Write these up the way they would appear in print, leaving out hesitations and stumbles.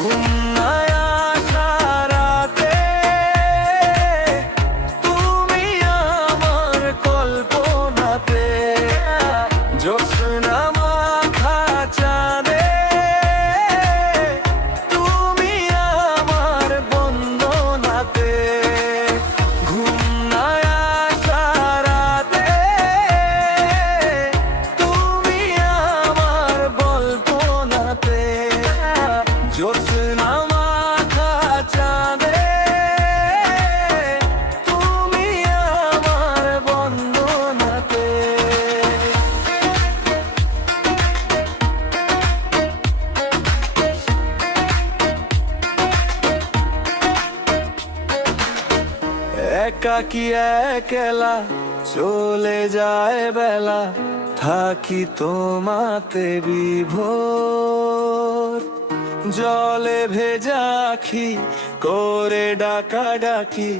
ঘুম নাই আসা রাতে তুমি আমার কল্পনাতে, জ্যোৎস্না মাখা চাঁদে তুমি আমার বন্দনাতে। ঘুম নাই আসা রাতে তুমি আমার কল্পনাতে, জ্যোৎস্না মাখা চাঁদে তুমি আমার বন্দনাতে। একাকী একলা চলে যায় বেলা, থাকি তোমাতে বিভোর। জলে ভেজা আখি করে ডাকাডাকি,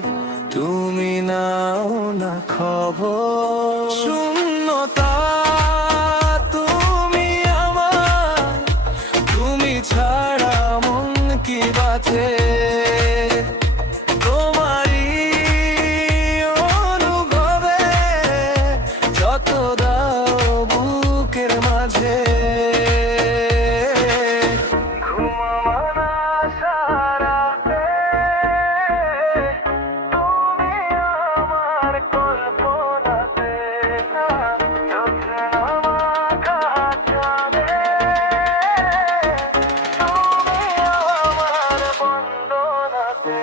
তুমি নাও না খবর। শূন্যতা তুমি আমার, তুমি ছাড়া মন কি বাঁচে। তোমারই অনুভবে যত দাও বুকের মাঝে। ঘুমানা সারাতে তুমি আমার কল্পনাতে, জ্যোৎস্না মাখা চাঁদে তুমি আমার বন্দনাতে।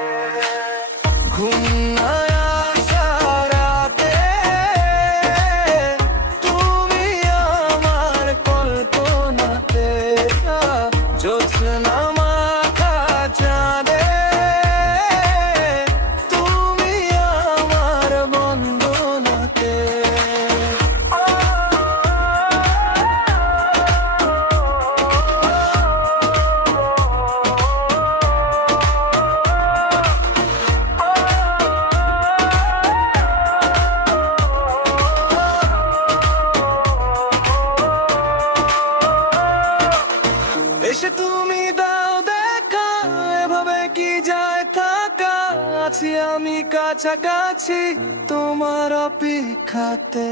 ঘুম নাই আসা রাতে তুমি আমার কল্পনাতে, জ্যোৎস্না মাখা চাঁদে তুমি আমার বন্দনাতে। এসে তুমি দাও দেখা, এভাবে কি যায় থাকা। আছি আমি কাছাকাছি তোমার অপেক্ষাতে।